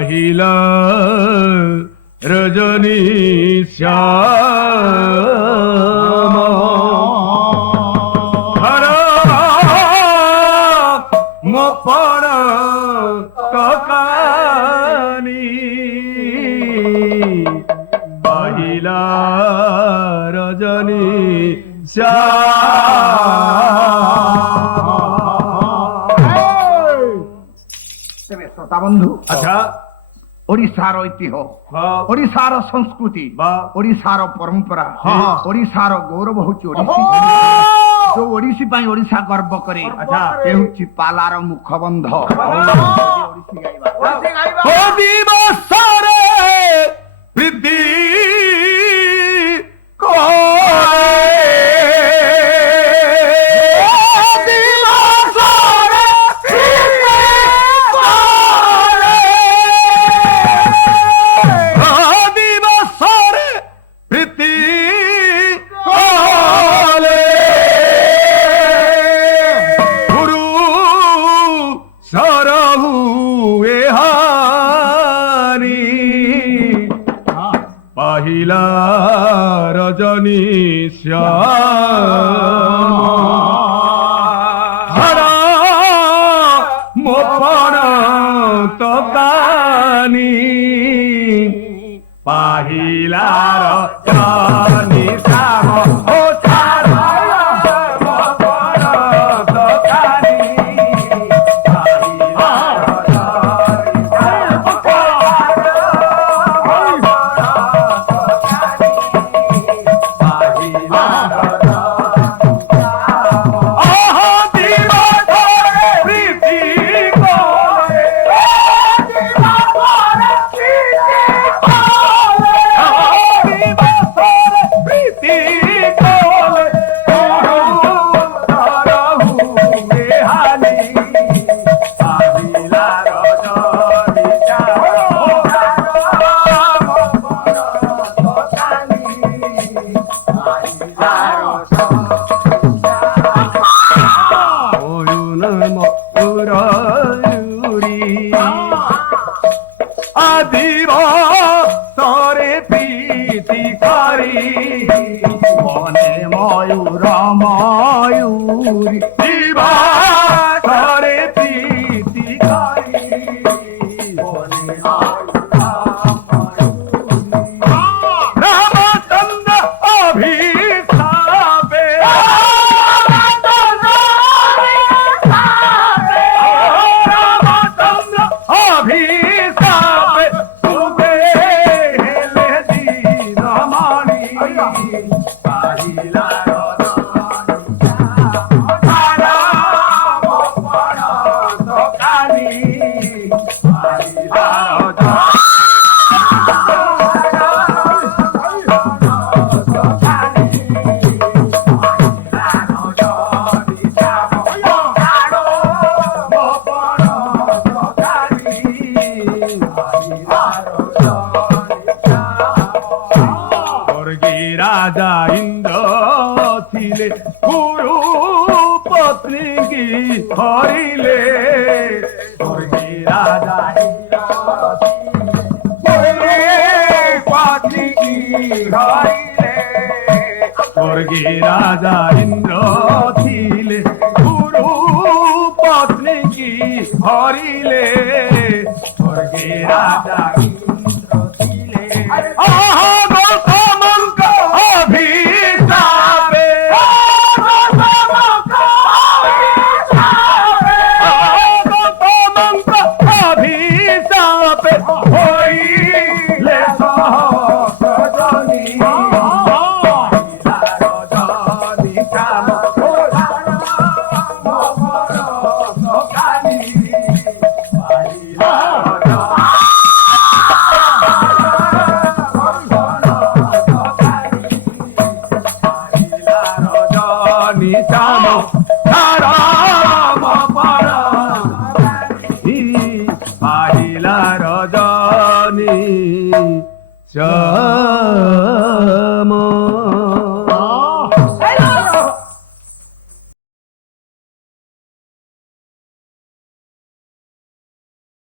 পাহিলা রজনী শ্যাম হর মপর কানি পাহিলা রজনী শ্রোতা বন্ধু, আচ্ছা ওড়িশার ঐতিহ্য, ওড়িশার সংস্কৃতি, ওড়িশার পরম্পরা, ওড়িশার গৌরব হচ্ছে ওড়িশী। जो ओडिसी पाई ओडिशा गर्व करे ए होची पालार मुखबंध। दिवसरे प्रीति পাহিলা রজনী শ্যাম হরা মোপন তকানি পাহিলা রজনী শ্যাম ও সারা মোপন তকানি আদিবাসরে প্রীতি করি মনে ময়ূর ময়ূরী দিবাসরে প্রীতি করি রামচন্দ্র অভিশাপে রামচন্দ্র অভিশাপে সুবে হেলে দিনমণি পাহিলা রাজা ইন্দ্র ছিলে গুরু পত্নী কি হরিলে রাজা পত্নী কি হরিলে স্বর্গে রাজা ইন্দ্র ছিলে গুরু পত্নী কি হরিলে স্বর্গে রাজা ইন্দ্র ছিলে পাহিলা রজনী শ্যাম